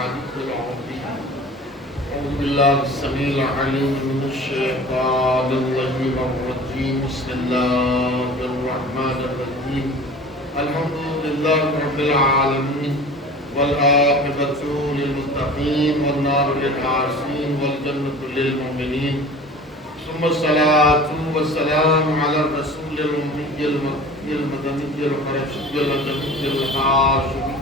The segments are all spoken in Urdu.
العلي العظيم. أعوذ بالله السميع العليم من الشيطان اللعين الرجيم. بسم الله الرحمن الرحيم. الحمد لله رب العالمين والعاقبة للمتقين والنار للعاصين والجنة للمؤمنين. ثم الصلاة والسلام على الرسول الأمي المكي المدني القرشي الأدبي الهاشمي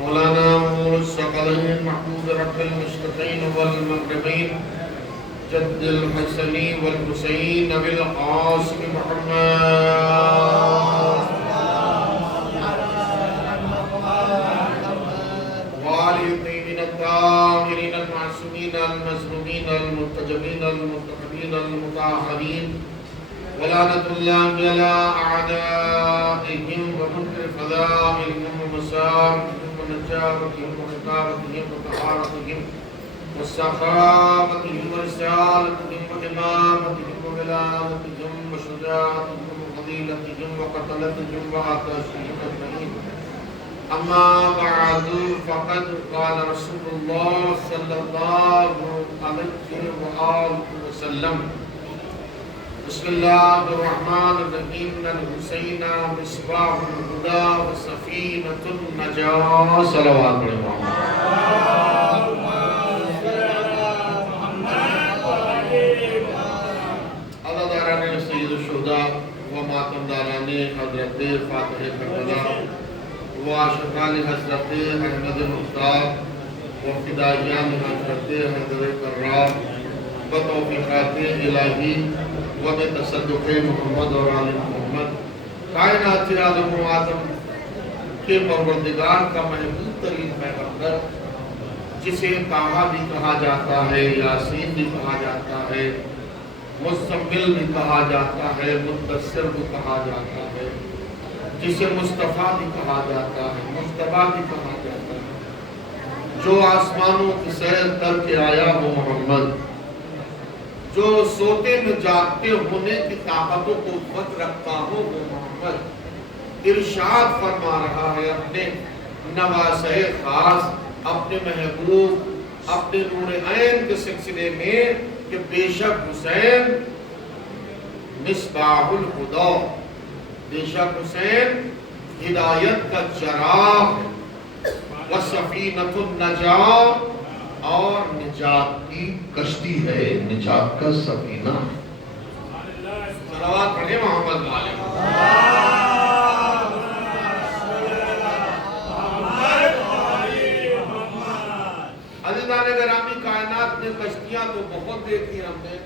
مولانا الثقلين محمود رب المشرقين والمغربين جد الحسن والحسين بالقاسم محمد وآله الطيبين الطاهرين المعصومين المظلومين المرتجبين المنتخبين المطهرين ولعنة الله على أعدائهم ومنكر فضائلهم ومساوئهم ونجابتهم وخطابتهم وطهارتهم وسخاوتهم ورسالتهم وإمامتهم وولادتهم وشجاعتهم وفضيلتهم وقتلتهم وعطاشهم أجمعين. أما بعد فقد قال رسول الله صلى الله عليه وآله وسلم بسم الله الرحمن الرحيم الحسين مصباح الهدى وسفينة النجاة. صلوات محمد. عزاداران سید الشہداء و ماتمداران حضرت فاتح کربلا و عاشقان حضرت احمد مختار و فدائیان حضرت حضرت کرام بتوفیقات الہی و بتصدق محمد اور آل محمد کائنات عالم و آدم کے پروردگار کا محبوب ترین پیغمبر جسے طٰہٰ بھی کہا جاتا ہے، یاسین بھی کہا جاتا ہے، مزمل بھی کہا جاتا ہے، مدثر بھی کہا جاتا ہے، جسے مصطفیٰ بھی کہا جاتا ہے، مجتبیٰ بھی کہا جاتا ہے، جو آسمانوں کی سیر کر کے آیا وہ محمد، جو سوتے میں جاگتے ہونے کی طاقت و قوت رکھتا ہو وہ محمد ارشاد فرما رہا ہے اپنے نواسۂ خاص، اپنے محبوب، اپنے نور عین کے سلسلے میں کہ بے شک حسین مصباح الہدی، بے شک حسین ہدایت کا چراغ وسفینۃ النجاة اور نجات کی کشتی ہے، نجات کا سفینہ. صلوات پڑھیں محمد والے. عزیزان گرامی، کائنات میں کشتیاں تو بہت دیکھی ہم نے،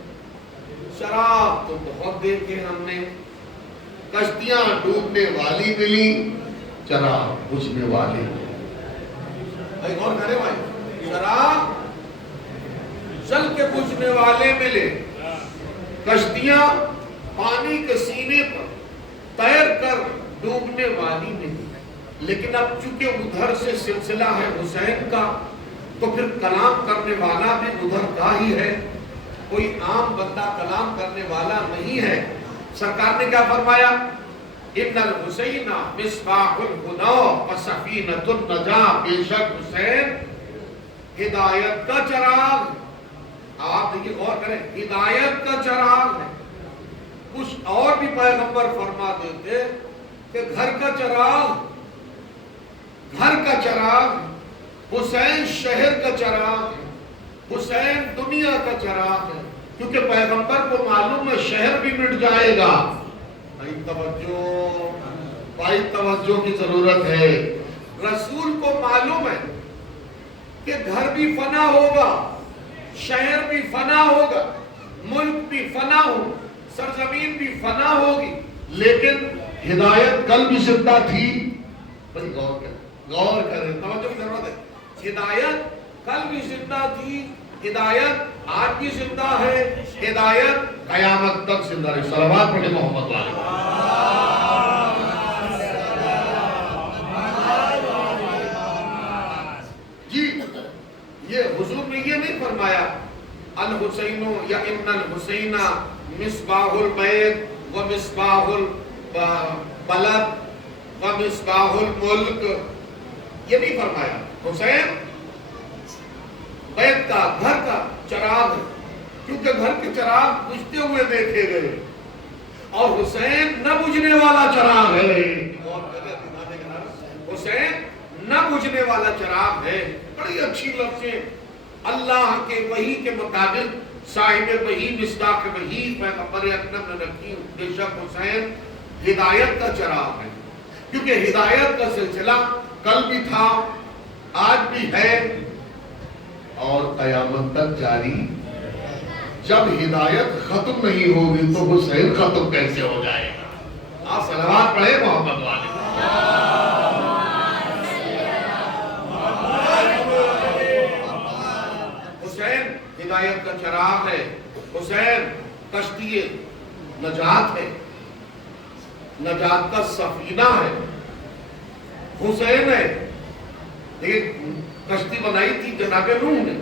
شراب تو بہت دیکھے ہم نے، کشتیاں ڈوبنے والی ملی، چراغ بجھنے والی ملی. بھائی غور کرے بھائی، شراب جل کے بجھنے والے ملے، کشتیاں پانی کے سینے پر تیر کر ڈوبنے والی ملی. لیکن اب چونکہ ادھر سے سلسلہ ہے حسین کا تو پھر کلام کرنے والا بھی ادھر کا ہی ہے، کوئی عام بندہ کلام کرنے والا نہیں ہے. سرکار نے کیا فرمایا؟ ان الحسین مصباح الہدی وسفینۃ النجاة، بے شک حسین ہدایت کا چراغ. آپ دیکھیں غور کریں، ہدایت کا چراغ ہے. کچھ اور بھی پیغمبر فرما دیتے کہ گھر کا چراغ، گھر کا چراغ، حسین شہر کا چراغ ہے، حسین دنیا کا چراغ ہے. کیونکہ پیغمبر کو معلوم ہے شہر بھی مٹ جائے گا. بھائی توجہ کی ضرورت ہے. رسول کو معلوم ہے کہ گھر بھی فنا ہوگا، شہر بھی فنا ہوگا، ملک بھی فنا ہوگا، سرزمین بھی فنا ہوگی، لیکن ہدایت کل بھی زندہ تھی. بھائی غور کریں، توجہ کی ضرورت ہے. ہدایت کل بھی زندہ تھی، ہدایت آج بھی زندہ ہے، ہدایت قیامت تک زندہ رہے. صلوات پڑھیں محمد والے. جی یہ حضور نے یہ نہیں فرمایا الحسین یا ان الحسین مصباح البیت و مصباح البلد و مصباح الملک، یہ نہیں فرمایا. حسین بیت کا گھر کا چراغ ہے، کیونکہ گھر کے چراغ بجھتے ہوئے دیکھے گئے اور حسین نہ بجھنے والا چراغ ہے، حسین نہ بجھنے والا چراغ ہے۔ بڑی اچھی لفظیں اللہ کے وحی کے مطابق صاحب وحی مصداق وحی پیغمبر اکرم نے رکھی۔ بے شک حسین ہدایت کا چراغ ہے، کیونکہ ہدایت کا سلسلہ کل بھی تھا، آج بھی ہے اور قیامت تک جاری۔ جب ہدایت ختم نہیں ہوگی تو حسین ختم کیسے ہو جائے گا؟ آپ صلوات پڑھیں محمد والے۔ حسین ہدایت کا چراغ ہے، حسین کشتی نجات ہے، نجات کا سفینہ ہے، حسین ہے۔ ایک کشتی بنائی تھی جناب نوح نے،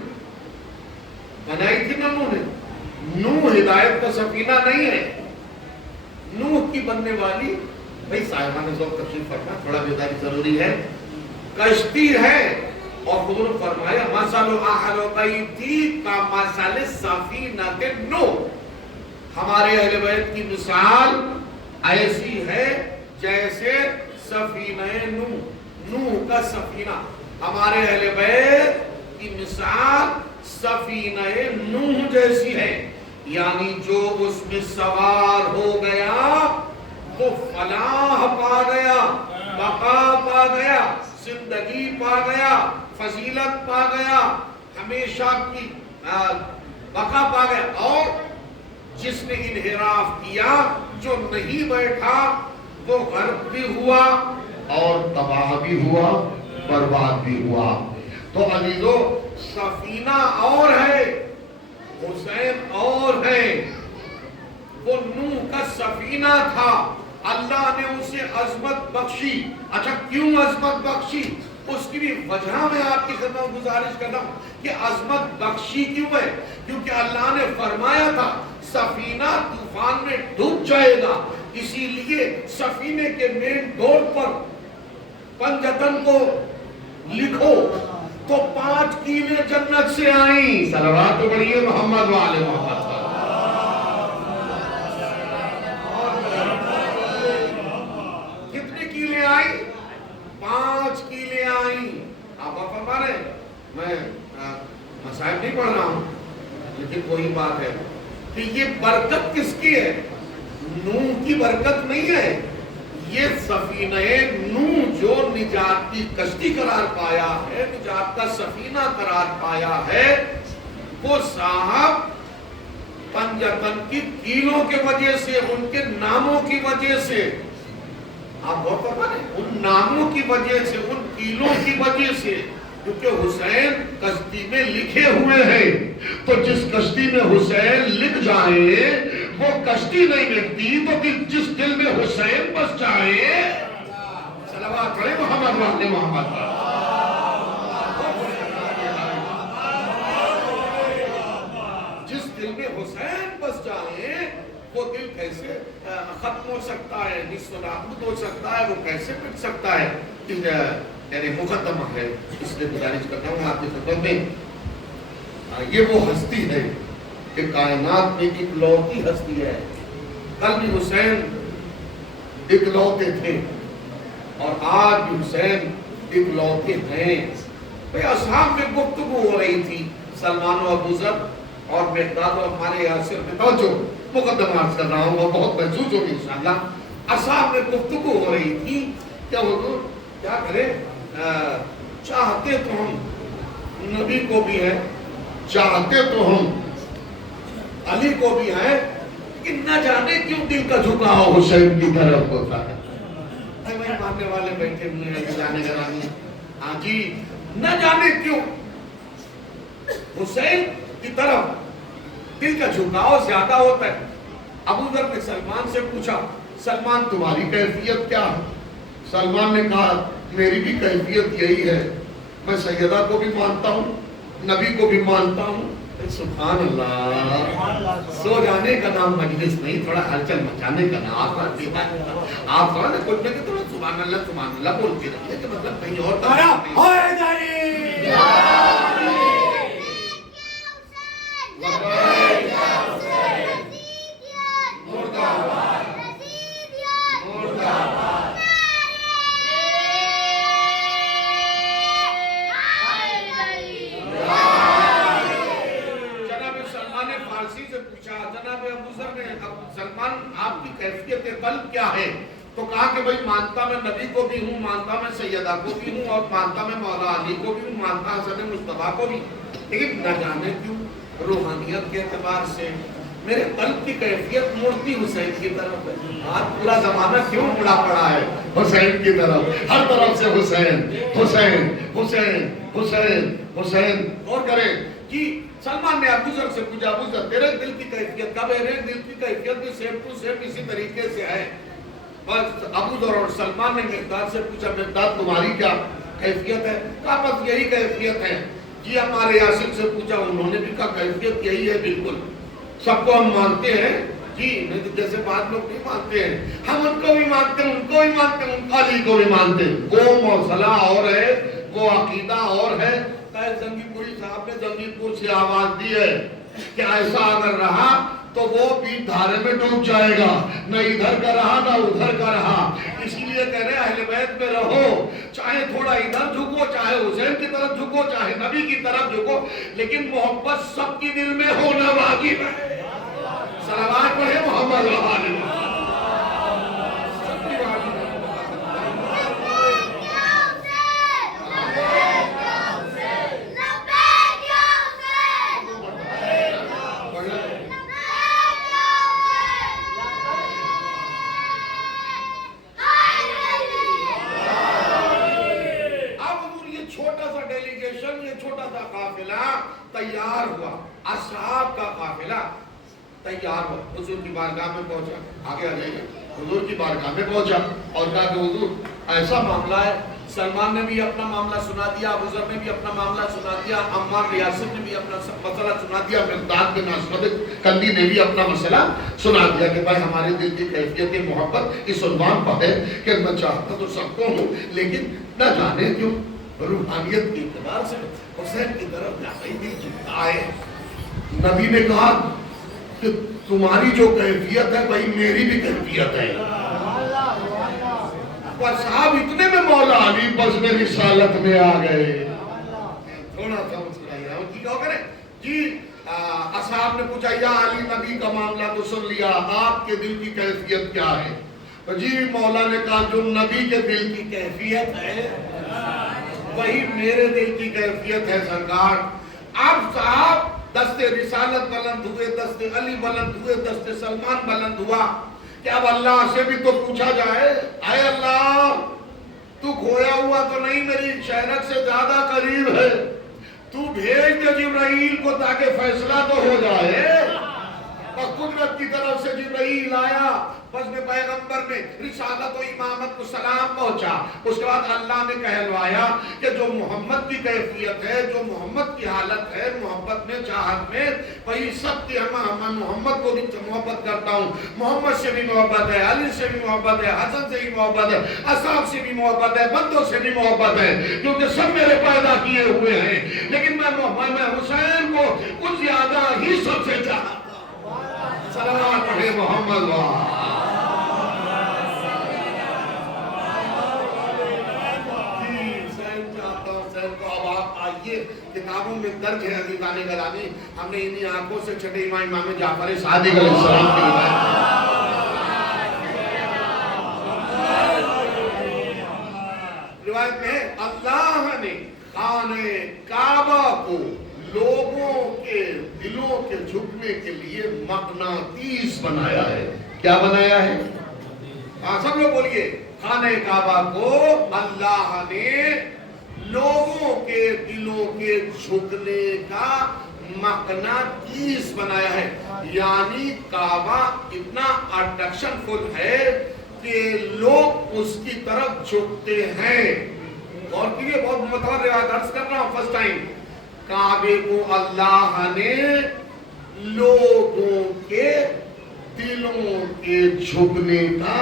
بنائی تھی نوح نے۔ نوح ہدایت کا سفینہ نہیں ہے، نوح کی بننے والی، بھئی صاحبان ذوق تشریف فرما، تھوڑا بیداری ضروری ہے، کشتی ہے۔ اور حضور نے فرمایا مثل اہل بیتی کا مثل سفینۃ نوح، ہمارے اہل بیت کی مثال ایسی ہے جیسے سفینہ نوح، نوح کا سفینہ۔ ہمارے اہل بیت کی مثال سفینہ نوح جیسی ہے، یعنی جو اس میں سوار ہو گیا وہ فلاح پا گیا، بقا پا گیا، زندگی پا گیا، فضیلت پا گیا، ہمیشہ کی بقا پا گیا۔ اور جس نے انحراف کیا، جو نہیں بیٹھا، وہ غرق بھی ہوا اور تباہ بھی ہوا، برباد بھی ہوا۔ تو عزیزو سفینہ اور ہے، حسین اور ہے۔ وہ نوح کا سفینہ تھا، اللہ نے اسے عظمت بخشی۔ اچھا کیوں عظمت بخشی؟ اس کی بھی وجہ میں آپ کی خدمت گزارش کرنا ہوں کہ عظمت بخشی کیوں ہے؟ کیونکہ اللہ نے فرمایا تھا سفینہ طوفان میں ڈوب جائے گا، اسی لیے سفینے کے مین ڈور پر پنجتن کو لکھو تو 5 کیلیں جنت سے آئیں۔ صلوات تو پڑھیے محمد والے محمد۔ کتنے کیلیں آئیں؟ 5 کیلیں آئیں۔ آپ فرما رہے ہیں، میں مصائب نہیں پڑھ رہا ہوں، لیکن وہی بات ہے کہ یہ برکت کس کی ہے؟ نوح کی برکت نہیں ہے، یہ سفینہ نوح جو نجات کی کشتی قرار پایا ہے، نجات کا سفینہ قرار پایا ہے، وہ صاحب پنجتن کی کیلوں کے وجہ سے، ان کے ناموں کی وجہ سے، آپ غور فرما رہے ہیں، ان ناموں کی وجہ سے، ان کیلوں کی وجہ سے، کیونکہ حسین کشتی میں لکھے ہوئے ہیں، تو جس کشتی میں حسین لکھ جائے وہ کشتی نہیں لکھتی، تو جس دل میں حسین بس جائے، صلوات پڑھیں محمد والے محمد پر۔ جس دل میں حسین بس جائے وہ دل کیسے ختم ہو سکتا ہے، نصف نابود ہو سکتا ہے، وہ کیسے مٹ سکتا ہے؟ یعنی مقدمہ ہے، اس لیے گزارش کرتا ہوں آپ کی خدمت میں، یہ وہ ہستی ہے کہ کائنات میں اکلوتی ہستی ہے۔ کل بھی حسین اکلوتے تھے اور آج بھی حسین اکلوتے ہیں۔ بھئی اصحاب میں گفتگو ہو رہی تھی، سلمان و ابوذر اور مقداد و ہمارے یاسر میں، توجہ مقدمہ عرض کر رہا ہوں، وہ بہت محسوس ہوگی انشاءاللہ۔ اصحاب میں گفتگو ہو رہی تھی، کیا حضور کیا کریں، چاہتے تو ہم نبی کو بھی ہے، چاہتے تو ہم علی کو بھی ہے، لیکن نہ جانے کیوں دل کا جھکاؤ حسین کی طرف ہوتا ہے۔ میں ماننے والے بیٹھے ہوئے ہیں، جانے گرانی، ہاں جی، نہ جانے کیوں حسین کی طرف دل کا جھکاؤ زیادہ ہوتا ہے۔ ابوذر نے سلمان سے پوچھا، سلمان تمہاری کیفیت کیا ہے؟ سلمان نے کہا میری بھی کیفیت یہی ہے، میں سیدہ کو بھی مانتا ہوں، نبی کو بھی مانتا ہوں۔ سبحان اللہ، سو جانے کا نام مجلس نہیں، تھوڑا ہلچل مچانے کا نام۔ آپ تھوڑا نا کچھ نہیں کہ تھوڑا سبحان اللہ بولتے رہیے، کہ مطلب کہیں اور قلب کیا ہے؟ تو کہا کہ بھئی مانتا میں نبی کو بھی ہوں، مانتا میں سیدہ کو بھی ہوں، اور مانتا میں مولا علی کو بھی ہوں، مانتا حسن مصطفیٰ کو بھی، لیکن نہ جانے کیوں روحانیت کے اعتبار سے میرے قلب کی کیفیت مڑتی حسین کی طرف ہے۔ آج پورا زمانہ کیوں مڑا پڑا ہے حسین کی طرف؟ ہر طرف سے حسین حسین حسین حسین حسین۔ اور کریں کہ سلمان نے ابو ذر سے پوچھا، ابو ذر تیرے دل کی کیفیت کب ہے؟ میرے دل کی کیفیت بھی سیم ٹو سیم اسی طریقے سے ہے۔ بس ابو ذر اور سلمان نے مقداد سے پوچھا، مقداد تمہاری کیا کیفیت ہے؟ کہا بس یہی کیفیت ہے۔ جی ہمارے یاسر سے پوچھا، انہوں نے بھی کہا کیفیت یہی ہے بالکل، سب کو ہم مانتے ہیں جی، جیسے بعض لوگ نہیں مانتے ہیں، ہم ان کو بھی مانتے ہیں، ان کو بھی مانتے ہیں، ان علی کو بھی مانتے ہیں۔ قوم اور صلاح اور ہے، وہ عقیدہ اور ہے۔ زنگی پوری صاحب نے زنگی پور سے آواز دی ہے کہ ایسا اگر رہا تو وہ بھی دھارے میں ڈوب جائے گا، نہ ادھر کا رہا نہ ادھر کا رہا۔ اسی لیے کہہ رہے اہل بیت میں رہو، چاہے تھوڑا ادھر جھکو، چاہے حسین کی طرف جھکو، چاہے نبی کی طرف جھکو، لیکن محبت سب کی دل میں ہونا واجب ہے۔ صلوات پڑھے محمد وآلہ محمد۔ تیار ہوا، اصحاب کا قافلہ تیار ہوا، حضور کی بارگاہ میں پہنچا، آگے آ جائیے، حضور کی بارگاہ میں پہنچا اور کہا کہ حضور ایسا معاملہ ہے۔ سلمان نے بھی اپنا معاملہ سنا دیا، ابو ذر نے بھی اپنا معاملہ سنا دیا، عمار ریاست نے بھی اپنا مسئلہ سنا دیا، مقداد بن اسود کندی نے بھی اپنا مسئلہ سنا دیا کہ بھائی ہمارے دل کی کیفیت محبت اس عنوان پر ہے کہ میں چاہتا تو سب کو ہوں، لیکن نہ جانے کیوں روحانیت کے اعتبار سے حسین کی طرف جانے دل جھکتا ہے۔ نبی نے کہا کہ تمہاری جو کیفیت ہے وہی میری بھی کیفیت ہے۔ صاحب اتنے میں مولا علی بس میں رسالت میں آ گئے۔ تھوڑا سا مسکرائیے ہوں جی، کیا کریں جی؟ اصحاب نے پوچھا یا علی نبی کا معاملہ تو سن لیا، آپ کے دل کی کیفیت کیا ہے؟ جی مولا نے کہا جو نبی کے دل کی کیفیت ہے وہی میرے دل کی کیفیت ہے سرکار۔ اب صاحب دست رسالت بلند ہوئے، دست علی بلند ہوئے، دست سلمان بلند ہوا کہ اب اللہ سے بھی تو پوچھا جائے، اے اللہ تو کھویا ہوا تو نہیں، میری شہرت سے زیادہ قریب ہے، تو بھیج دے جبرائیل کو تاکہ فیصلہ تو ہو جائے۔ اور قدرت کی طرف سے جبرائیل آیا، بس میں پیغمبر میں رسالت و امامت کو سلام پہنچا۔ اس کے بعد اللہ نے کہلوایا کہ جو محمد کی کیفیت ہے، جو محمد کی حالت ہے، محبت میں چاہت میں، وہی سب کی میں محمد کو بھی محبت کرتا ہوں، محمد سے بھی محبت ہے، علی سے بھی محبت ہے، حسن سے بھی محبت ہے، اصحاب سے بھی محبت ہے، بندوں سے بھی محبت ہے، کیونکہ سب میرے پیدا کیے ہوئے ہیں، لیکن میں حسین کو کچھ زیادہ ہی سب سے چاہتا ہوں۔ صلوات پڑھے محمد وآلہ۔ آئیے کتابوں میں درج ہے عزیزان گرامی، ہم نے انہی آنکھوں سے چھٹے امام جعفر صادق علیہ السلام کی روایت میں اللہ نے خانہ کعبہ کو لوگوں کے دلوں کے جھکنے کے لیے مقناطیس بنایا ہے۔ کیا بنایا ہے؟ سب لوگ بولیے، خانہ کعبہ کو اللہ نے لوگوں کے دلوں کے جھکنے کا مقناطیس بنایا ہے، یعنی کعبہ اتنا اٹریکشن فل ہے کہ لوگ اس کی طرف جھکتے ہیں۔ اور کیلئے بہت متوار روایت عرض کر رہا ہوں فرسٹ ٹائم، کعبے کو اللہ نے لوگوں کے دلوں کے جھکنے کا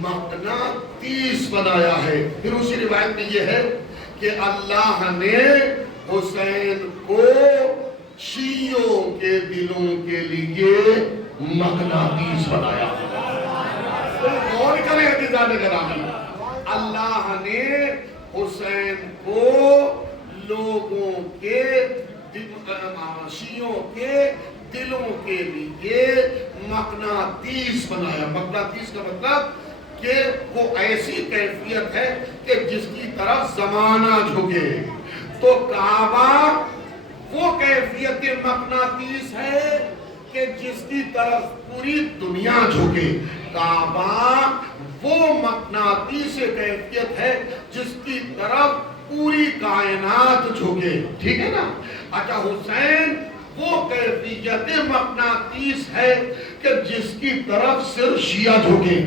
مقناطیس بنایا ہے۔ پھر اسی روایت میں یہ ہے کہ اللہ نے حسین کو شیعوں کے دلوں کے لیے مقناطیس بنایا۔ غور کریں عزیزان گرامی، اللہ نے حسین کو لوگوں کے شیعوں کے دلوں کے لیے مقناطیس بنایا. مقناطیس کا مطلب کہ وہ ایسی کیفیت ہے کہ جس کی طرف زمانہ جھکے. تو کعبہ وہ کیفیت مقناطیس ہے کہ جس کی طرف پوری دنیا جھکے. کعبہ وہ مقناطیس کیفیت ہے جس کی طرف پوری کائنات جھکے. ٹھیک ہے نا. اچھا حسین وہ کیفیت مقناطیس ہے کہ جس کی طرف صرف شیعہ جھکے.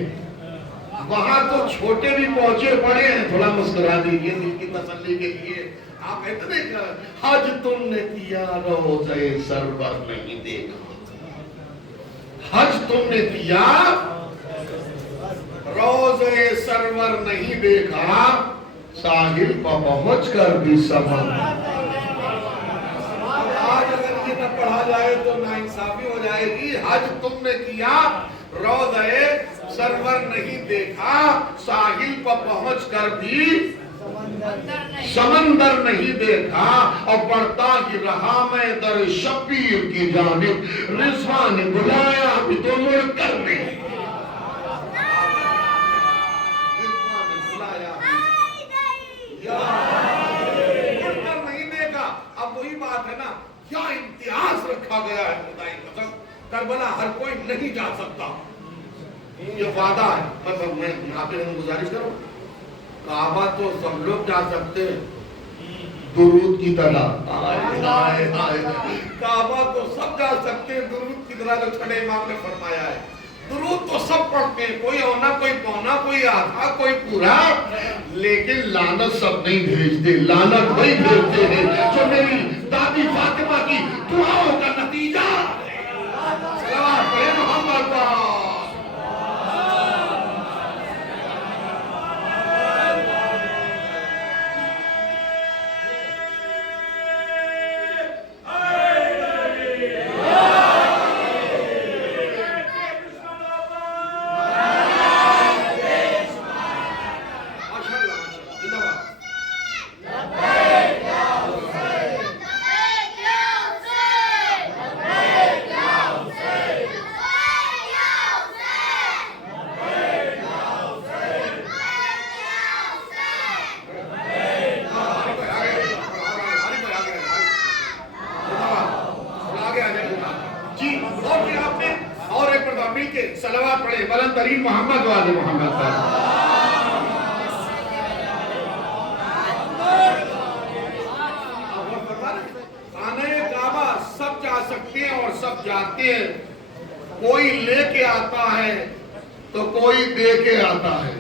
وہاں تو چھوٹے بھی پہنچے بڑے ہیں. تھوڑا مسکرا دیجیے دل کی تسلی کے لیے. آپ کہتے نہیں کہ حج تم نے کیا روضہ سرور نہیں دیکھا. حج تم نے کیا روضہ سرور نہیں دیکھا, ساحل پر پہنچ کر بھی سمجھ. آج اگر یہ نہ پڑھا جائے تو ناانصافی ہو جائے گی. حج تم نے کیا روضہ سرور نہیں دیکھا, ساحل پر پہنچ کر بھی سمندر نہیں دیکھا. اور بڑھتا ہی رہا میں در شبیر کی جانب, رضوان نے بلایا بھی تو مڑ کر نہیں. اب وہی بات ہے نا, کیا امتیاز رکھا گیا ہے خدائی قسم. کربلا ہر کوئی نہیں جا سکتا. یہ وعدہ ہے. میں یہاں پہ گزارش کروں, کعبہ تو سب لوگ جا سکتے ہیں درود کی طرح. کعبہ تو سب جا سکتے ہیں درود کی طرح, جو چھٹے امام نے فرمایا ہے. درود تو سب پڑھتے ہیں, کوئی اونا کوئی پونا کوئی آدھا کوئی پورا. لیکن لعنت سب نہیں بھیجتے. لعنت وہی بھیجتے ہیں جو میری دادی فاطمہ کی دعاؤں کا نتیجہ. صلوات پڑھیں محمد پر. صلوات پڑھیں بلند ترین محمد و آل محمد پر. خانہ کعبہ سب جا سکتے ہیں اور سب جاتے ہیں. کوئی لے کے آتا ہے تو کوئی دے کے آتا ہے,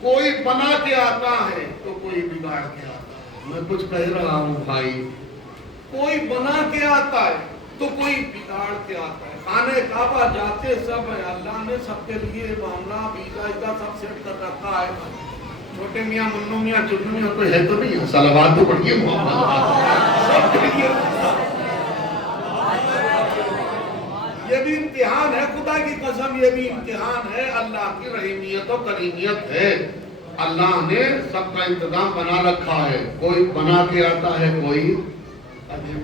کوئی بنا کے آتا ہے تو کوئی بگاڑ کے آتا ہے. میں کچھ کہہ رہا ہوں بھائی, کوئی بنا کے آتا ہے تو کوئی بگاڑ کے آتا ہے. خانہ کعبہ جاتے سب ہے, اللہ نے سب کے لیے معاملہ ویزا سب سیٹ کر رکھا ہے. چھوٹے میاں منو میاں چنو میاں کوئی ہے تو نہیں. صلوات تو پڑھیے محمد سب کے لیے. یہ بھی امتحان ہے خدا کی قسم, یہ بھی امتحان ہے. اللہ کی رحیمیت و کریمیت ہے. اللہ نے سب کا انتظام بنا رکھا ہے. کوئی بنا کے آتا ہے, کوئی.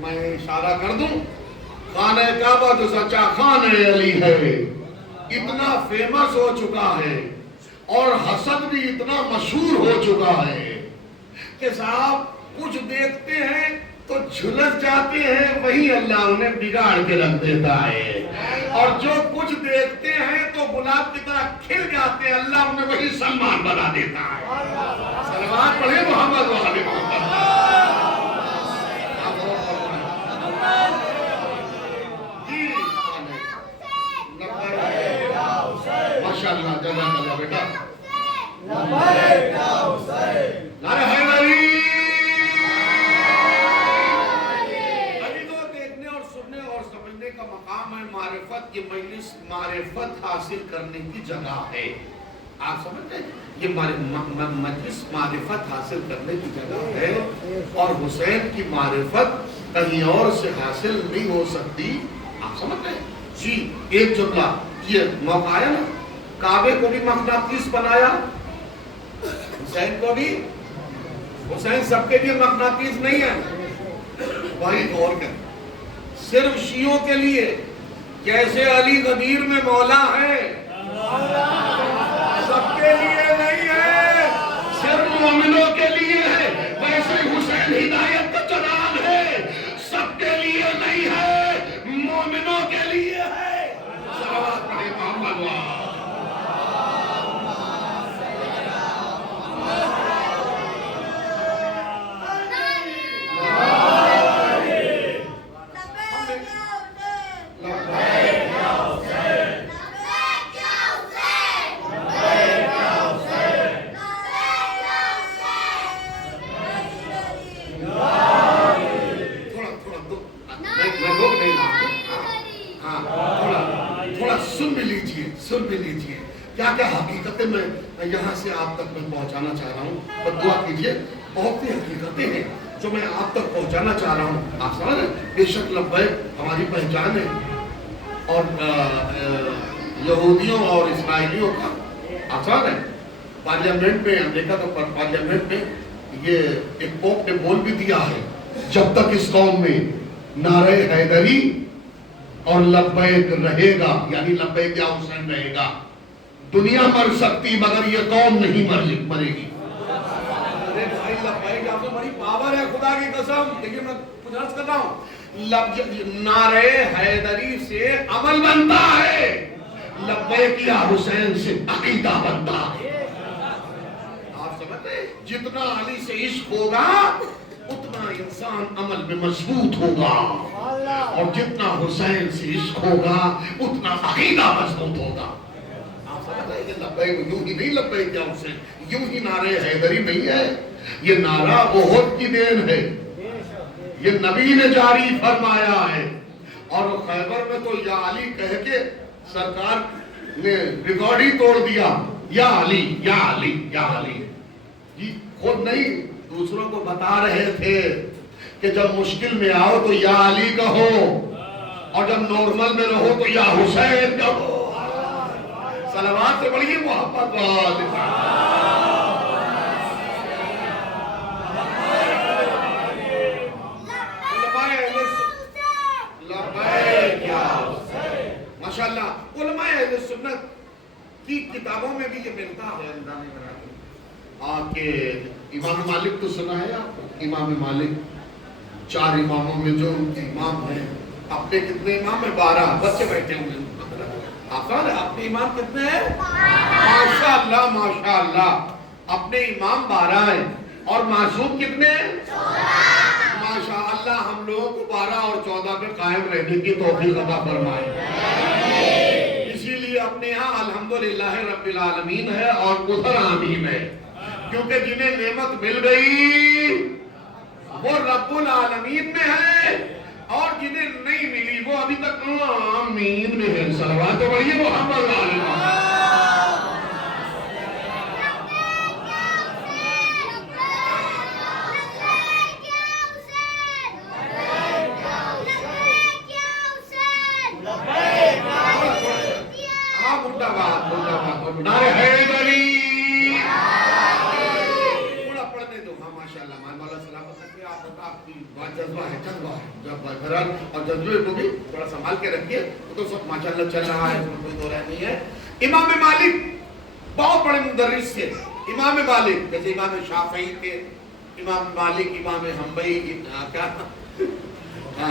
میں اشارہ کر دوں, خانہ کعبہ جو سچا خانہ علی ہے اتنا فیمس ہو چکا ہے اور حسد بھی اتنا مشہور ہو چکا ہے کہ صاحب کچھ دیکھتے ہیں تو جھلس جاتے ہیں, وہی اللہ انہیں بگاڑ کے رکھ دیتا ہے. اور جو کچھ دیکھتے ہیں تو گلاب کی طرح کھل جاتے ہیں, اللہ انہیں وہی سلمان بنا دیتا ہے. صلوات پڑھیں محمد و آل محمد. ماشاءاللہ جزاک اللہ بیٹا. نعرہ حیدری. ابھی تو دیکھنے اور سننے اور سمجھنے کا مقام ہے. معرفت کی مجلس معرفت حاصل کرنے کی جگہ ہے. آپ سمجھتے ہیں, یہ مجلس معرفت حاصل کرنے کی جگہ ہے. اور حسین کی معرفت کہیں اور سے حاصل نہیں ہو سکتی. آپ سمجھتے ہیں جی. ایک جملہ یہ موقع آیا نا, کعبے کو بھی مقناطیس بنایا, حسین کو بھی. حسین سب کے لیے مقناطیس نہیں ہے. بھائی غور کر, صرف شیعوں کے لیے جیسے علی غدیر میں مولا ہے، سب کے لیے نہیں ہے، صرف مومنوں کے لیے ہے، ویسے حسین ہدایت کا چراغ ہے، سب کے لیے نہیں ہے، مومنوں کے لیے ہے۔ صلوات پڑھیں محمد وآلہ۔ سن بھی لیجئے کیا کیا حقیقتیں میں یہاں سے آپ تک میں پہنچانا چاہ رہا ہوں، اور دعا کیجئے، بہت سی حقیقتیں ہیں جو میں آپ تک پہنچانا چاہ رہا ہوں۔ آپ سمجھ رہے ہیں؟ بے شک لبیک ہماری پہچان ہے، اور یہودیوں اور اسرائیلیوں کا آپ سمجھ رہے ہیں، پارلیمنٹ میں، امریکہ کا پارلیمنٹ میں یہ ایک پوپ نے بول بھی دیا ہے، جب تک اس قوم میں نعرہ حیدری اور لبیک رہے گا، یعنی لبیک یا حسین رہے گا، دنیا مر سکتی مگر یہ قوم نہیں مرے گی۔ ارے بھائی لبیک آپ سے بڑی پاور ہے، خدا کی قسم، لیکن میں کچھ عرض کر رہا ہوں، نعرہ حیدری سے عمل بنتا ہے، لبیک یا حسین سے عقیدہ بنتا ہے۔ آپ سمجھتے ہیں جتنا علی سے عشق ہوگا اتنا انسان عمل میں مضبوط ہوگا، اور جتنا حسین سے عشق ہوگا اتنا عقیدہ مضبوط ہوگا۔ آپ سمجھتے ہیں کہ لبیک یوں ہی نہیں، لبیک یا حسین یوں ہی نعرہ حیدری نہیں ہے، یہ نعرہ احد کی دین ہے، یہ نبی نے جاری فرمایا ہے، اور خیبر میں تو یا علی کہہ کے سرکار نے ریکارڈ ہی توڑ دیا، یا علی یا علی یا علی، جی خود نہیں دوسروں کو بتا رہے تھے کہ جب مشکل میں آؤ تو یا علی کہو، اور جب نارمل میں رہو تو یا حسین کہو۔ صلوات سے بڑی محبت ماشاءاللہ علماء اہل سنت کی کتابوں میں بھی یہ ملتا ہے انداز کہ امام مالک تو سنا ہے آپ کو، امام مالک 4 اماموں میں جو امام ہیں، اپنے کتنے امام ہیں؟ 12 بچے بیٹھے ہوئے ہیں، آپ سمجھ رہے ہیں اپنے امام کتنے ہیں؟ ماشاءاللہ ماشاءاللہ، اپنے امام 12 ہیں، اور معصوم کتنے ہیں؟ 14۔ ماشاءاللہ ہم لوگوں کو 12 اور 14 پہ قائم رہنے کی توفیق عطا فرمائے، اسی لیے اپنے ہاں الحمدللہ رب العالمین ہے، اور ادھر آمین ہے، کیونکہ جنہیں نعمت مل گئی وہ رب العالمین میں ہے، اور جنہیں نہیں ملی وہ ابھی تک آمین میں ہے۔ صلوات پڑھیے محمد علیہ۔ نعرہ حیدری تھوڑا پڑھنے دو، ہاں ماشاءاللہ مولا سلامت رکھے، آپ کی بات جذبہ ہے، جذبہ ہے، جب بہرحال، اور جذبے کو بھی تھوڑا سنبھال کے رکھیے، تو سب ماشاءاللہ چل رہا ہے، اس میں کوئی دو رائے نہیں ہے۔ امام مالک بہت بڑے مدرس تھے، امام مالک جیسے امام شافعی تھے، امام مالک، امام حنبلی، کیا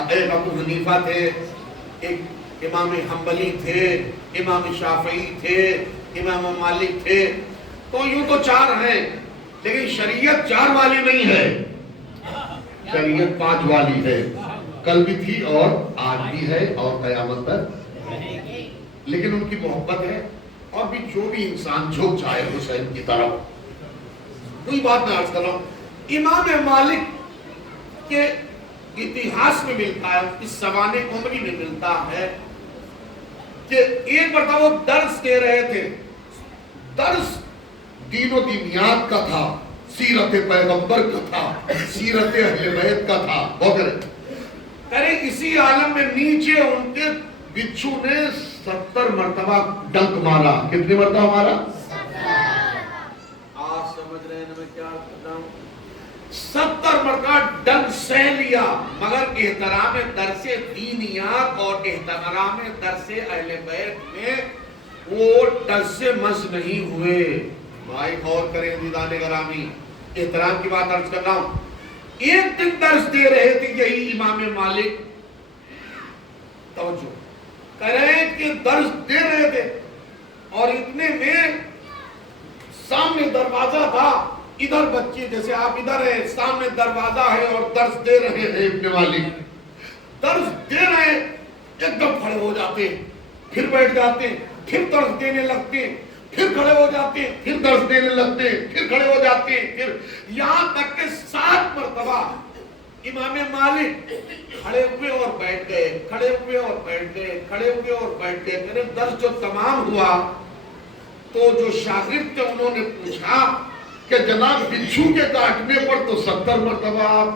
ایک ابو حنیفہ تھے، ایک امام حنبلی تھے، امام شافعی تھے، امام مالک تھے، تو یوں تو 4 ہیں، لیکن شریعت 4 والی نہیں ہے، شریعت 5 والی ہے، کل بھی تھی اور آج بھی ہے اور قیامت تک، لیکن ان کی محبت ہے، اور بھی جو بھی انسان جھک جائے حسین کی طرف۔ کوئی بات میں عرض کر رہا ہوں، امام مالک کے اتہاس میں ملتا ہے، اس سوانح عمری میں ملتا ہے کہ ایک مرتبہ وہ درس دے رہے تھے، درس دین و دینیات کا تھا، سیرت پیغمبر کا تھا، سیرت اہل بیت کا تھا، کرے اسی عالم میں نیچے ان کے بچھو نے 70 مرتبہ ڈنک مارا۔ کتنی مرتبہ مارا؟ 70۔ آپ سمجھ رہے ہیں میں کیا کہتا ہوں؟ 70 مرتبہ ڈنک سہ لیا۔ دیا، مگر احترام درس دینیات اور احترام درس اہل بیت میں وہ ٹس سے مس نہیں ہوئے۔ بھائی غور کریں عزیزان گرامی، احترام کی بات عرض کر رہا ہوں۔ ایک دن درس دے رہے تھے یہی امام مالک، توجہ کریں کہ درس دے رہے تھے اور اتنے میں سامنے دروازہ تھا، ادھر بچے جیسے آپ ادھر ہیں، سامنے دروازہ ہے اور درس دے رہے ہیں ابن مالک، درس دے رہے ہیں، ایک دم کھڑے ہو جاتے ہیں، پھر بیٹھ جاتے ہیں، پھر درس دینے لگتے ہیں، پھر کھڑے ہو جاتے ہیں، پھر درس دینے لگتے ہیں، پھر کھڑے ہو جاتے ہیں، پھر یہاں تک کہ 7 مرتبہ امام مالک کھڑے ہوئے اور بیٹھ گئے، کھڑے ہوئے اور بیٹھ گئے، کھڑے ہوئے اور بیٹھ گئے۔ میرے درس جو تمام ہوا تو جو شاگرد تھے انہوں نے پوچھا کہ جناب بچھو کے کاٹنے پر تو 70 مرتبہ آپ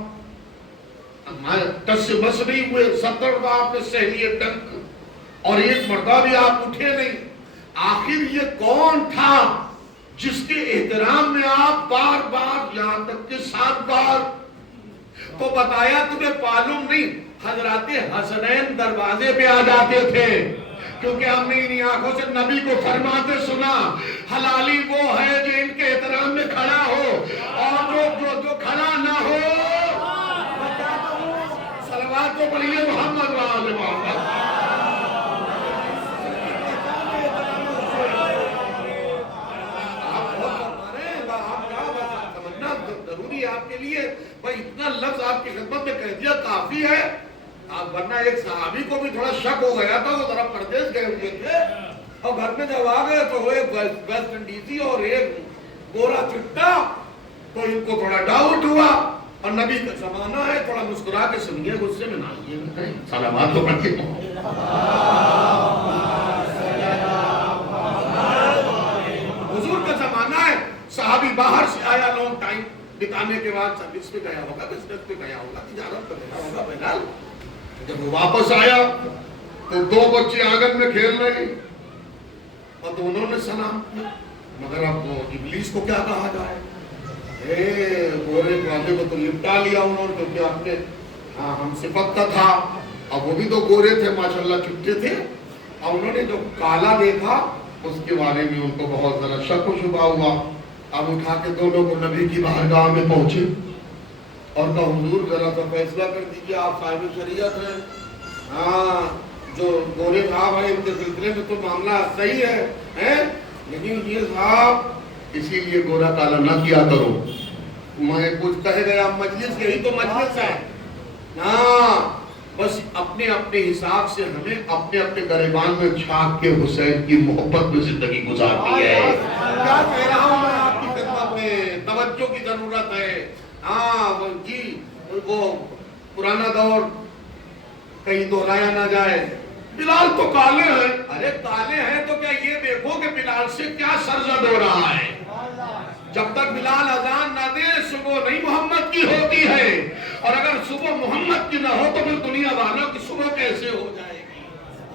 ٹس سے بس نہیں ہوئے، 70 مرتبہ آپ نے سہ لیے ڈنک اور ایک مرتبہ بھی آپ اٹھے نہیں، آخر یہ کون تھا جس کے احترام میں آپ بار بار یہاں تک کہ 7 بار؟ تو بتایا تمہیں معلوم نہیں، حضرات حسنین دروازے پہ آ جاتے تھے، کیونکہ ہم نے انہی آنکھوں سے نبی کو فرماتے سنا، حلالی وہ ہے جو ان کے احترام میں کھڑا ہو اور جو کھڑا نہ ہو۔ صلوات کو پڑھیے محمد و آل محمد۔ ضروری آپ کے لیے بھائی اتنا لفظ آپ کی خدمت میں کہہ دیا کافی ہے، ورنہ ایک صحابی کو بھی تھوڑا شک ہو گیا تھا، وہ ذرا پردیس گئے ہوئے تھے اور گھر میں جب آ گئے تو وہ ایک ویسٹ انڈیزی اور ایک گورا چٹا، تو ان کو تھوڑا ڈاؤٹ ہوا اور نبی کا زمانہ ہے، تھوڑا مسکرا کے سنیے، غصے میں نہ آئیے، سلامات تو پڑھتے ہیں۔ حضور کا زمانہ ہے، صحابی باہر سے آیا، لانگ ٹائم بتانے کے بعد سروس پہ گیا ہوگا، بزنس پہ گیا ہوگا، تجارت پہ گیا ہوگا، بہرحال جب وہ واپس آیا تو 2 بچے آنگن میں کھیل رہے ہیں اور دونوں نے سلام کیا، مگر اب وہ ابلیس کو کیا کہا جائے، گورے والے کو تو لپٹا لیا انہوں نے، کیونکہ اپنے ہم صفت کا تھا، اب وہ بھی تو گورے تھے ماشاءاللہ، چٹے تھے، اور انہوں نے جو کالا دیکھا اس کے بارے میں ان کو بہت ذرا شک و شبہ ہوا۔ اب اٹھا کے دونوں کو نبی کی بارگاہ میں پہنچے اور کہا حضور ذرا سا فیصلہ کر دیجیے، آپ صاحب شریعت ہیں، ہاں جو گورے صاحب ہیں ان کے سلسلے میں تو معاملہ صحیح ہے، لیکن یہ صاحب اسی لیے گورا کالا نہ کیا کرو، میں کچھ کہے گیا مجلس، یہی تو مجلس ہے، ہاں بس اپنے اپنے حساب سے ہمیں اپنے اپنے گریبان میں چھاپ کے حسین کی محبت میں زندگی گزارنی ہے۔ کیا کہہ رہا ہوں میں آپ کی خدمت میں، توجہ کی ضرورت ہے، ہاں جی، وہ پرانا دور کہیں دہرایا نہ جائے، بلال تو کالے ہیں، ارے کالے ہیں تو کیا یہ دیکھو کہ بلال سے کیا سرزد ہو رہا ہے، جب تک بلال اذان نہ دے صبح نہیں محمد کی ہوتی ہے، اور اگر صبح محمد کی نہ ہو تو پھر دنیا والوں کی صبح کیسے ہو جائے گی؟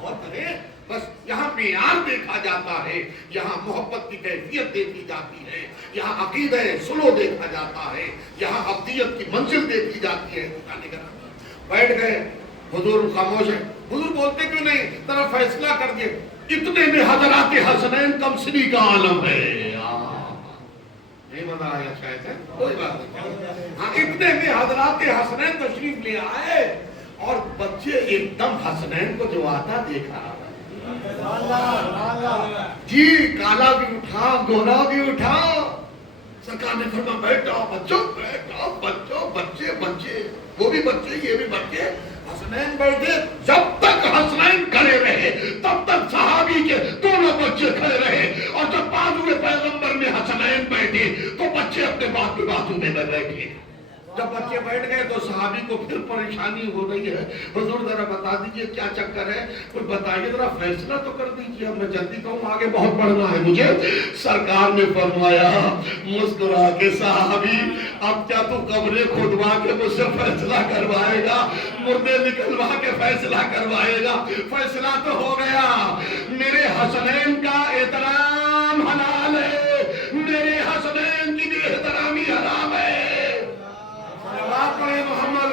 اور کرے بس یہاں معیار دیکھا جاتا ہے، یہاں محبت کی کیفیت دیکھی جاتی ہے، یہاں عقیدہ سلو دیکھا جاتا ہے، یہاں ابدیت کی منزل دیکھی جاتی ہے۔ بیٹھ گئے، حضور خاموش ہے، حضور بولتے کیوں نہیں، ذرا فیصلہ کر دیے، اتنے میں حضرات حسنین کم سنی کا عالم ہے، نہیں مزہ آیا شاید ہے، کوئی بات نہیں، ہاں اتنے میں حضرات حسنین تشریف لے آئے اور بچے ایک دم حسنین کو جو آتا دیکھا، جی کالا بھی اٹھا، گورا بھی اٹھا، سرکار نے فرمایا بیٹھو بچوں، بیٹھو بچوں، بچے بچے، وہ بھی بچے یہ بھی بچے، حسنین بیٹھے، جب تک حسنین کھڑے رہے تب تک صحابی کے دونوں بچے کھڑے رہے، اور جب بازو پیغمبر میں حسنین بیٹھے تو بچے اپنے باپ کے بازو میں بیٹھے۔ جب بچے بیٹھ گئے تو صحابی کو پھر پریشانی ہو رہی ہے، حضور ذرا بتا دیجئے کیا چکر ہے، کوئی بتائیے ذرا فیصلہ تو کر دیجئے، اب میں جلدی کہوں آگے بہت پڑھنا ہے مجھے۔ سرکار نے فرمایا مسکرا کے صحابی اب کیا تو قبریں کھودوا کے مجھ سے فیصلہ کروائے گا، مردے نکلوا کے فیصلہ کروائے گا؟ فیصلہ تو ہو گیا، میرے حسنین کا احترام حلال ہے، میرے حسنین کی بھی احترامی حرام ہے۔ محمد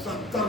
70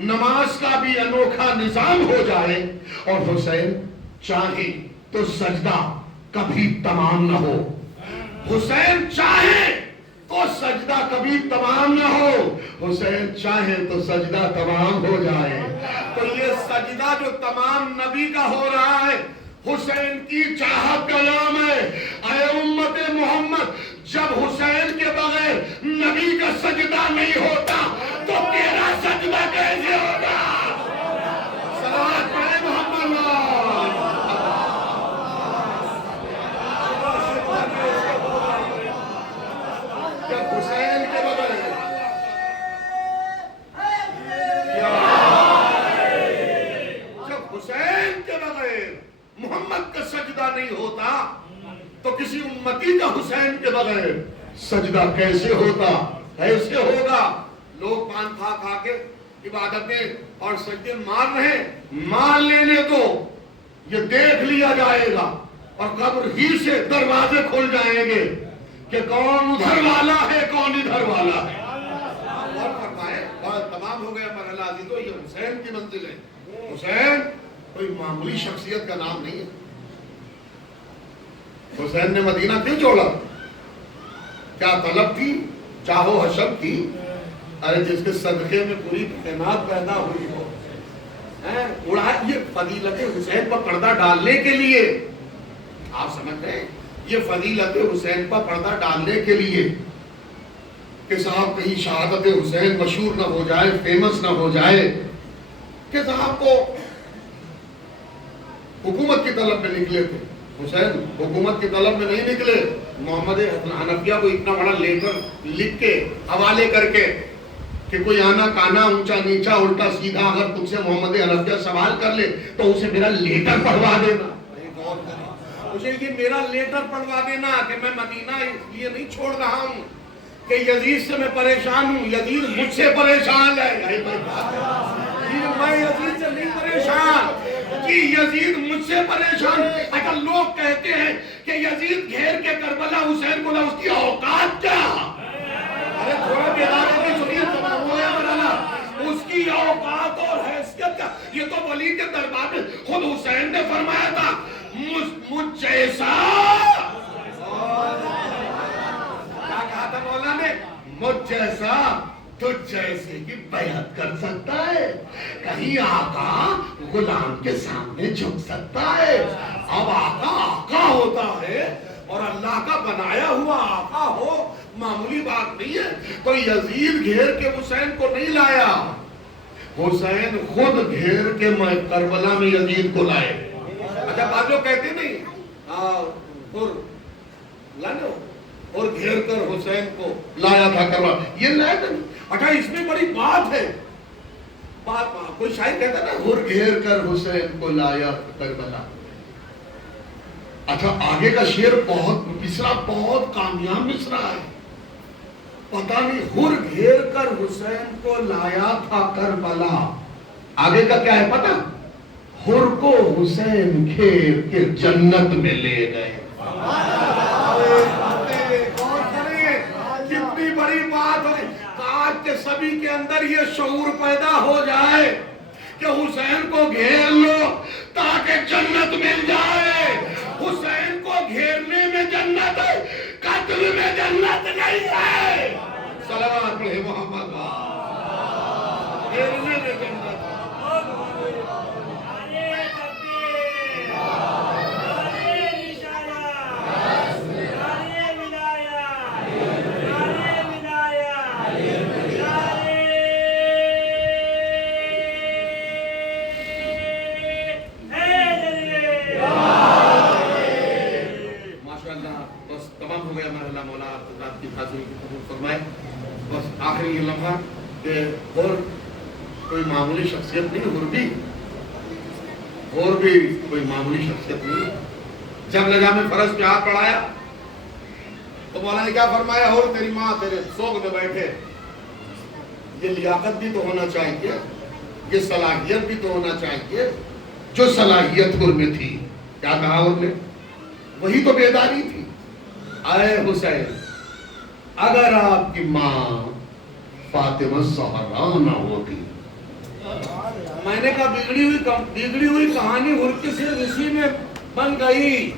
نماز کا بھی انوکھا نظام ہو جائے اور حسین چاہے تو سجدہ کبھی تمام نہ ہو. حسین چاہے تو سجدہ کبھی تمام نہ ہو. حسین چاہے تو سجدہ تمام ہو جائے. تو یہ سجدہ جو تمام نبی کا ہو رہا ہے حسین کی چاہت کا نام ہے. اے امت محمد، جب حسین کے بغیر نبی کا سجدہ نہیں ہوتا تو تیرا سجدہ کیسے ہوگا؟ صلوات پڑھیں محمد جب حسین کے بغیر حسین کے بغیر محمد کا سجدہ نہیں ہوتا تو کسی امتی کا حسین کے بغیر سجدہ کیسے ہوتا؟ کیسے ہوگا؟ لوگ پان کھا کھا کے عبادتیں اور سجدے مار رہے، مان لینے تو یہ دیکھ لیا جائے گا اور قبر ہی سے دروازے کھل جائیں گے کہ کون ادھر والا ہے کون ادھر والا ہے. اور فرمائے تمام ہو گیا مرحلہ عزیزو، یہ حسین کی منزل ہے. حسین کوئی معمولی شخصیت کا نام نہیں ہے. حسین نے مدینہ کیوں چھوڑا؟ کیا طلب تھی؟ چاہو حشب تھی؟ ارے جس کے صدقے میں پوری کائنات پیدا ہوئی ہو، اڑا یہ فضیلت حسین پر پردہ ڈالنے کے لیے. آپ سمجھ رہے ہیں؟ یہ فضیلت حسین پر پردہ ڈالنے کے لیے کہ صاحب کہیں شہادت حسین مشہور نہ ہو جائے، فیمس نہ ہو جائے، کہ صاحب کو حکومت کی طلب میں نکلے تھے. حسین حکومت کی طلب میں نہیں نکلے. محمد حنفیہ کو اتنا بڑا لیٹر لکھ کے حوالے کر کے کہ کوئی آنا کانا اونچا نیچا الٹا سیدھا اگر تم سے محمد حنفیہ سوال کر لے تو اسے میرا لیٹر پڑھوا دینا. مجھے یہ میرا لیٹر پڑھوا دینا کہ میں مدینہ اس لیے نہیں چھوڑ رہا ہوں کہ یزید سے میں پریشان ہوں، یزید مجھ سے پریشان ہے. میں یزید سے نہیں پریشان کہ یزید مجھ سے پریشان. اگر لوگ کہتے ہیں کہ یزید گھیر کے کربلا حسین کو، اس کی اوقات کیا؟ ارے تھوڑا بیدار کی سنیے، اس کی اوقات اور حیثیت کیا؟ یہ تو ولی کے دربار میں خود حسین نے فرمایا تھا مجھ جیسا، کیا کہا تھا مولا نے؟ مجھ جیسا تجھ جیسے کی بیعت کر سکتا ہے، کہیں آقا غلام کے سامنے جھک سکتا ہے. اب آقا آقا ہوتا ہے اور اللہ کا بنایا ہوا آقا ہو، معمولی بات نہیں ہے. تو یزید گھیر کے حسین کو نہیں لایا، حسین خود گھیر کے کربلا میں یزید کو لائے. اچھا بعض لوگ کہتے نہیں اور گھیر کر حسین کو لایا تھا کربلا، یہ لایا تھا. اچھا اس میں بڑی بات ہے، بات کوئی شاعر کہتا نا اور گھیر کر حسین کو لایا کربلا. اچھا آگے کا شعر بہت مصرع بہت کامیاب مصرع ہے. پتہ نہیں ہر گھیر کر حسین کو لایا تھا کربلا. آگے کا کیا ہے پتہ؟ ہر کو حسین گھیر کے جنت میں لے گئے. کتنی بڑی بات ہے. آج کے سبھی کے اندر یہ شعور پیدا ہو جائے کہ حسین کو گھیر لو تاکہ جنت مل جائے. حسین کو گھیرنے میں جنت ہے، قتل میں جنت نہیں ہے. صلوات پڑھے محمد. گھیرنے میں جنت ہے. بس آخری یہ لمحہ کہ اور کوئی معمولی شخصیت نہیں، اور بھی کوئی معمولی شخصیت نہیں. جب لگا میں فرض پہ ہاتھ بڑھایا تو مولا نے کیا فرمایا؟ اور تیری ماں تیرے سوگ میں بیٹھے. یہ لیاقت بھی تو ہونا چاہیے، یہ صلاحیت بھی تو ہونا چاہیے. جو صلاحیت ان میں تھی، کیا کہا انہوں نے؟ وہی تو بیداری تھی. اے حسین، اگر آپ کی ماں فاطمہ زہرا نہ ہوتی میں نے کہا بگڑی ہوئی کہانی ہرکی سے اسی میں بن گئی.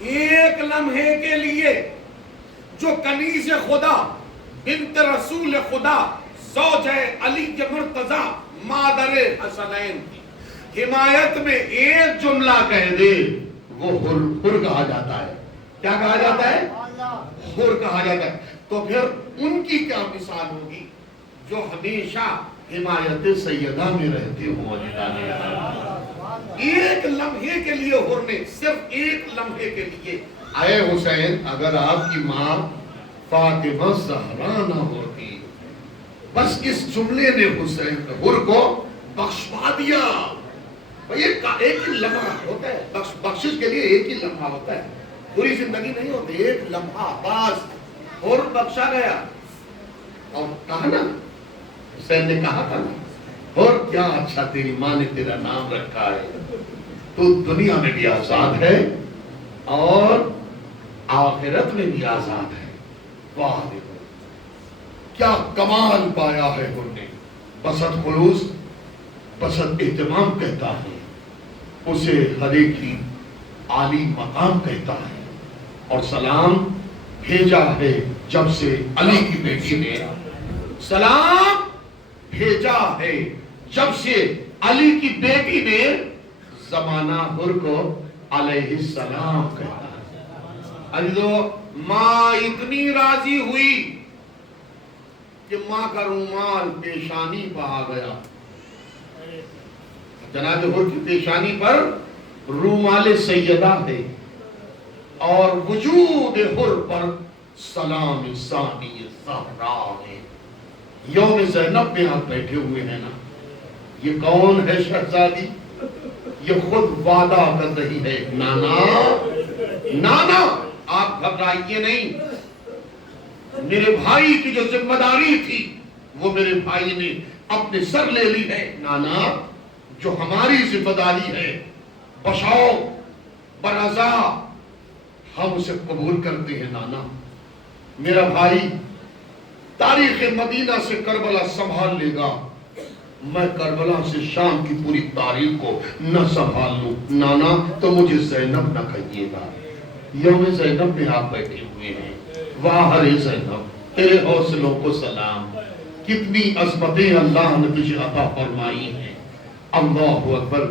ایک لمحے کے لیے جو کنیز خدا بنت رسول خدا زوجہ علی مرتضی مادر حسنین کی حمایت میں ایک جملہ کہہ دے وہ حر کہا جاتا ہے. کیا کہا جاتا ہے؟ حر کہا جاتا ہے. تو پھر ان کی کیا مثال ہوگی جو ہمیشہ حمایت سیدہ میں رہتے ہوں. ایک لمحے کے لیے حر نے، صرف ایک لمحے کے لیے. اے حسین، اگر آپ کی ماں فاطمہ زہرا نہ ہوتی، بس اس جملے نے حسین حر کو بخشوا دیا. ایک ہی لمحہ ہوتا ہے، بخشش کے لیے ایک ہی لمحہ ہوتا ہے، پوری زندگی نہیں ہوتی. ایک لمحہ بس حر بخشا گیا. اور کہا نا، حسین نے کہا تھا نا، اور کیا اچھا تیری ماں نے تیرا نام رکھا ہے، تو دنیا میں بھی آزاد ہے اور آخرت میں بھی آزاد ہے. واہ دیکھو کیا کمال پایا ہے انہوں نے. بسط خلوص، بسط اہتمام کہتا ہے اسے، ہر ایک کی عالی مقام کہتا ہے. اور سلام بھیجا ہے جب سے علی کی بیٹی نے، سلام بھیجا ہے جب سے علی کی بیٹی نے زمانہ حر کو علیہ السلام کہتا ہے. عزیزو، ماں اتنی راضی ہوئی کہ ماں کا رومال پیشانی پہ آ گیا. جناب حر کی پیشانی پر رومال سیدہ ہے اور وجود حر پر سلام ثانی زہرا ہے. یوم زینب میں آپ بیٹھے ہوئے ہیں نا، یہ کون ہے شہزادی؟ یہ خود وعدہ کر رہی ہے، نانا نانا آپ گھبرائیے نہیں. میرے بھائی کی جو ذمہ داری تھی وہ میرے بھائی نے اپنے سر لے لی ہے. نانا، جو ہماری ذمہ داری ہے بشوق برضا ہم اسے قبول کرتے ہیں. نانا، میرا بھائی تاریخ مدینہ سے کربلا سنبھال لے گا، میں کربلا سے شام کی پوری تاریخ کو نہ سنبھال لوں. نانا تو مجھے زینب نہ کہیے گا. یوم زینب میں آپ بیٹھے ہوئے ہیں. واہ ارے زینب، تیرے حوصلوں کو سلام. کتنی عظمتیں اللہ نے تجھے عطا فرمائی ہیں. اللہ اکبر.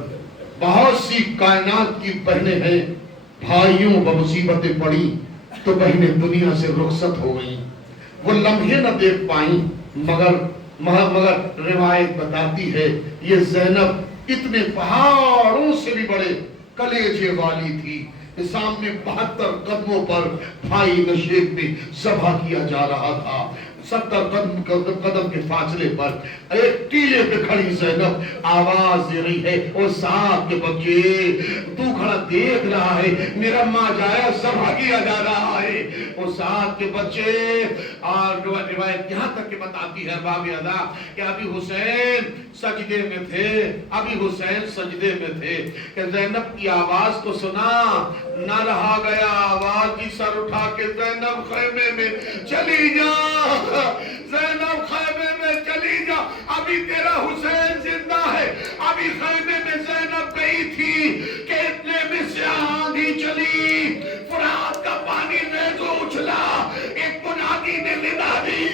بہت سی کائنات کی بہنیں ہیں، بھائیوں بمصیبتیں پڑی تو بہنیں دنیا سے رخصت ہو گئیں، وہ لمحے نہ دیکھ پائیں. مگر روایت بتاتی ہے یہ زینب اتنے پہاڑوں سے بھی بڑے کلیجے والی تھی. سامنے 72 قدموں پر بھائی نشیب میں ذبح کیا جا رہا تھا. 70 قدم کے فاصلے پر ایک ٹیلے پہ کھڑی زینب آواز دے رہی ہے، او صاحب کے بچے، تو کھڑا دیکھ رہا ہے میرا ماں جایا ذبح کیا جا رہا ہے. او صاحب کے بچے. اور روایت یہاں تک کہ بتاتی ہے باب ادا کہ ابھی حسین سجدے میں تھے، ابھی حسین سجدے میں تھے کہ زینب کی آواز کو سنا، نہ رہا گیا آواز کی. سر اٹھا کے زینب خیمے میں چلی جا، زینب خیمے میں چلی جا، ابھی تیرا حسین زندہ ہے. ابھی خیمے میں زینب گئی تھی کہ اتنے میں سے آندھی چلی، فرات کا پانی نیزو اچھلا، ایک منادی نے ندا دی،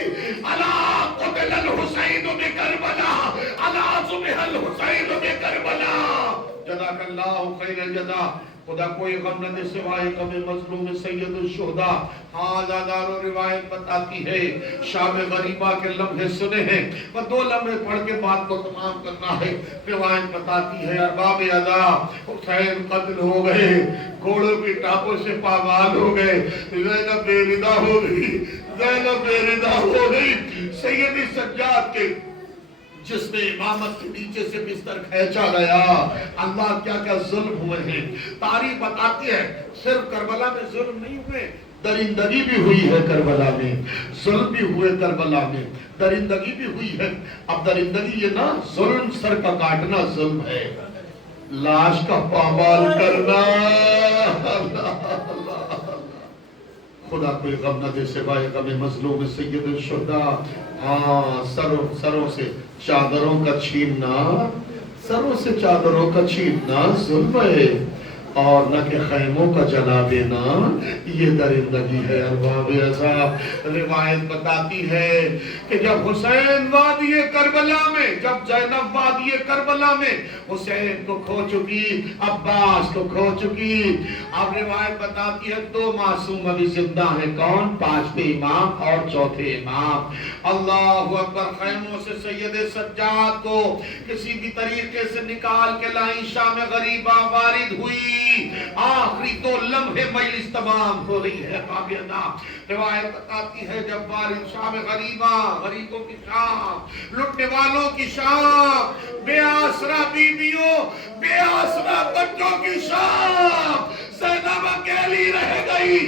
الا قتل الحسین بکربلا، الا ذبح الحسین بکربلا. جزاک اللہ خیر الجزا. خدا کوئی غم نہ دے سوائے غم مظلوم سید الشہداء. ہاں زادارو روایت بتاتی ہے شام غریبہ کے لمحے سنے ہیں، وہ 2 لمحے پڑھ کے بات کو تمام کرنا ہے. روایت بتاتی ہے ارباب ادا حسین قتل ہو گئے، گھوڑوں کی ٹاپوں سے پامال ہو گئے، زینب بے ردا ہو گئی، زینب بے ردا ہو گئی. سیدی سجاد کے جس میں امامت کے نیچے سے بستر کھینچا گیا. اللہ کیا کیا ظلم ہوئے ہیں. تاریخ بتاتی ہے صرف کربلا میں ظلم نہیں ہوئے، درندگی بھی ہوئی ہے کربلا میں، ظلم بھی ہوئے کربلا میں، درندگی بھی ہوئی ہے. اب درندگی یہ نا ظلم، سر کا کاٹنا ظلم ہے، لاش کا پامال کرنا. خدا کوئی غم نہ دے سوائے غم مظلوم سید الشہداء. ہاں سروں سے چادروں کا چھیننا، سروں سے چادروں کا چھیننا ظلم ہے، اور نہ کہ خیموں کا جلا دینا یہ درندگی ہے. ارباب عذاب روایت بتاتی ہے کہ جب حسین وادی کربلا میں، جب زینب وادی کربلا میں حسین کو کھو چکی، عباس کو کھو چکی، اب روایت بتاتی ہے دو معصوم ابھی زندہ ہیں. کون؟ پانچویں امام اور چوتھے امام. اللہ اکبر. خیموں سے سید سجاد کو کسی بھی طریقے سے نکال کے لائیں. شام غریبہ وارد ہوئی، آخری دو لمحے مجلس تمام ہو رہی ہے. روایت بتاتی ہے جب وارد شام غریبہ، غریبوں کی شام، لٹنے والوں کی شام، بے آسرا بیویوں، بے آسرا بچوں کی شام، زینب اکیلی رہ گئی.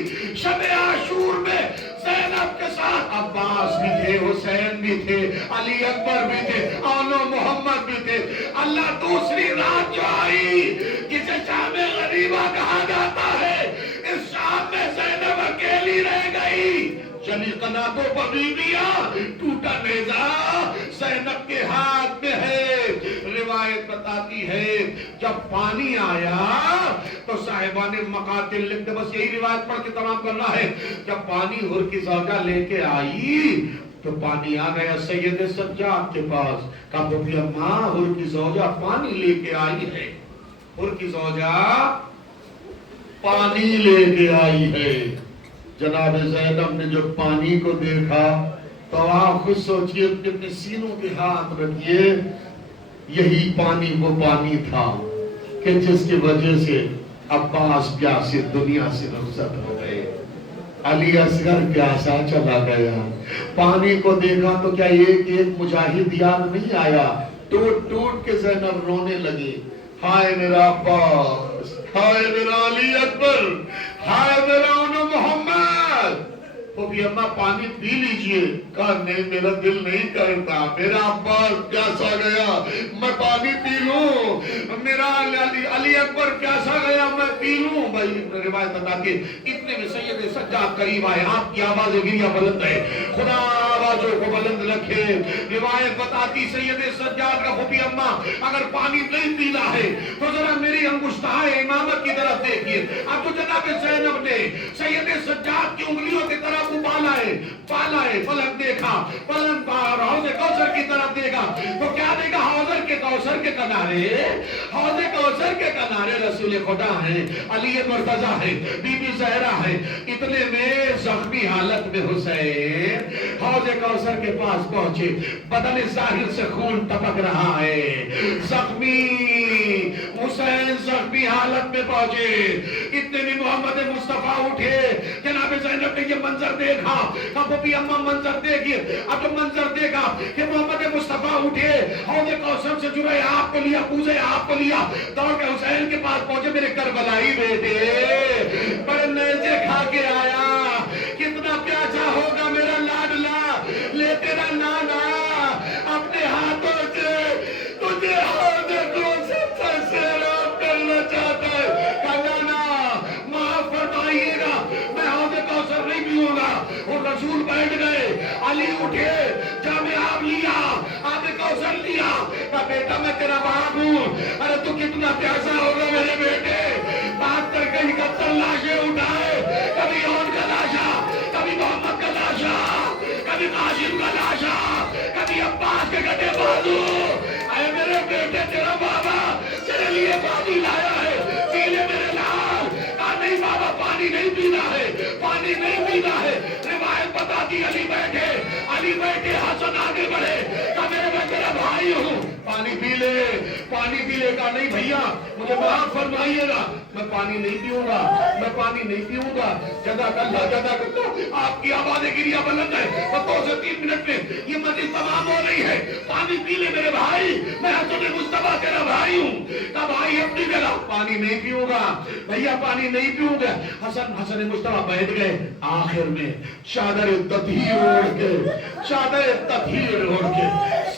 شب عاشور میں زینب کے ساتھ عباس بھی تھے، حسین بھی تھے، علی اکبر بھی تھے، آنو محمد بھی تھے. اللہ دوسری رات جو آئی جسے شام غریبہ کہا جاتا ہے، اس شام میں زینب اکیلی رہ گئی. چلی قناتوں پر بیویاں، ٹوٹا نیزہ زینب کے ہاتھ میں ہے. روایت بتاتی ہے جب پانی آیا تو صاحبان مقاتل لکھتے، بس یہی روایت پڑھ کے تمام کرنا ہے. جب پانی حر کی زوجہ لے کے آئی تو پانی آ گیا سید سجاد کے پاس. کہا بھوپی اماں حر کی زوجہ پانی لے کے آئی ہے. حر کی زوجہ پانی لے کے آئی ہے. جناب زینب نے جو پانی کو دیکھا تو آپ خود سوچئے، اپنے سینوں کے ہاتھ رکھیے، یہی پانی وہ پانی تھا کہ جس کی وجہ سے عباس پیاسے دنیا سے رخصت ہو گئے، علی اصغر پیاسا چلا گیا. پانی کو دیکھا تو کیا ایک مجاہد یاد نہیں آیا؟ ٹوٹ ٹوٹ کے زینب رونے لگی. ہائے میرا عباس، ہائے میرا علی اکبر، ہائے میرا انو محمد. وہ بھی اماں پانی پی لیجئے. کہا نہیں میرا دل نہیں کرتا، میرا عباس پیاسا گیا میں پانی پی لوں، میرا علی اکبر پیاسا گیا میں پی لوں. بھائی روایت بتاتی ہے اتنے میں سید سجاد قریب آئے. آپ کی آواز گریہ بلند ہے، خدا آوازوں کو بلند رکھے. روایت بتاتی سید سجاد کا پھوپھی اماں اگر پانی نہیں پینا ہے تو ذرا میری انگشتائے امامت کی طرف دیکھیے. اب تو جناب زینب نے سید سجاد کی انگلیوں کی طرف پالا ہے پلک دیکھا، پلک حوض کوثر کی طرف دیکھا تو کیا دیکھا؟ حوض کے کوثر کے کنارے، حوض کوثر کے کنارے رسول خدا ہے، علی مرتضیٰ ہے، بی بی زہرا ہے. اتنے میں زخمی حالت میں حسین حوض کوثر کے پاس پہنچے. بدن ظاہر سے خون ٹپک رہا ہے، زخمی حسین زخمی حالت میں پہنچے. اتنے میں محمد مصطفیٰ اٹھے. جناب زینب نے یہ منظر دیکھا. اب بھی اماں منظر دیکھئے. اب منظر دیکھا کہ محمد مصطفیٰ اٹھے، حوض کوثر سے جرعے آپ کو لیا، پوزے آپ کو لیا، دوڑ کے حسین کے پاس پہنچے. میرے کربلائی بیٹے، بڑے نیزے کھا کے آیا، کتنا پیاسا ہوگا میرا لاڈلا، لے تیرا نانا اپنے ہاتھوں سے تجھے حوض کوثر سے سیراب کرنا چاہتا ہے. کہنا معاف فرمائیے گا، میں حوض کوثر نہیں پیوں گا. اور رسول بیٹھ گئے، علی اٹھے، جام آب لیا، آب کوثر لیا. کہا بیٹا میں تیرا باپ ہوں، ارے تو کتنا پیاسا ہوگا میرے بیٹے. بات کر کے 71 لاشیں اٹھائے، کبھی اور کا لاشا، کبھی محمد کا لاشا، کبھی قاسم کا لاشا، کبھی عباس کے گٹے بازو. اے میرے بیٹے تیرا بابا تیرے لیے پانی لایا ہے، پی لے میرے لال. کہا نہیں بابا پانی نہیں پینا ہے، پانی نہیں پینا ہے. روایت بتاتی علی بیٹھے، علی بیٹھے، حسن آگے بڑھے. کہا میں تیرا بھائی ہوں، پانی پی لے، پانی پی لے. کہا نہیں بھیا مجھے معاف فرمائیے گا، میں پانی نہیں پیوں گا، میں پانی نہیں پیوں گا. جزاک اللہ جزاک اللہ. آپ کی آواز گریہ بلند ہے. 2 سے 3 منٹ میں یہ مجلس تمام ہو رہی ہے. پانی پی لے میرے بھائی، میں حسن مصطفیٰ تیرا بھائی ہوں. کہا بھائی اپنی جگہ، پانی نہیں پیوں گا بھیا، پانی نہیں پیوں گا. حسن مصطفیٰ بیٹھ گئے. آخر میں چادر تطہیر اوڑھ کے، چادر تطہیر اوڑھ کے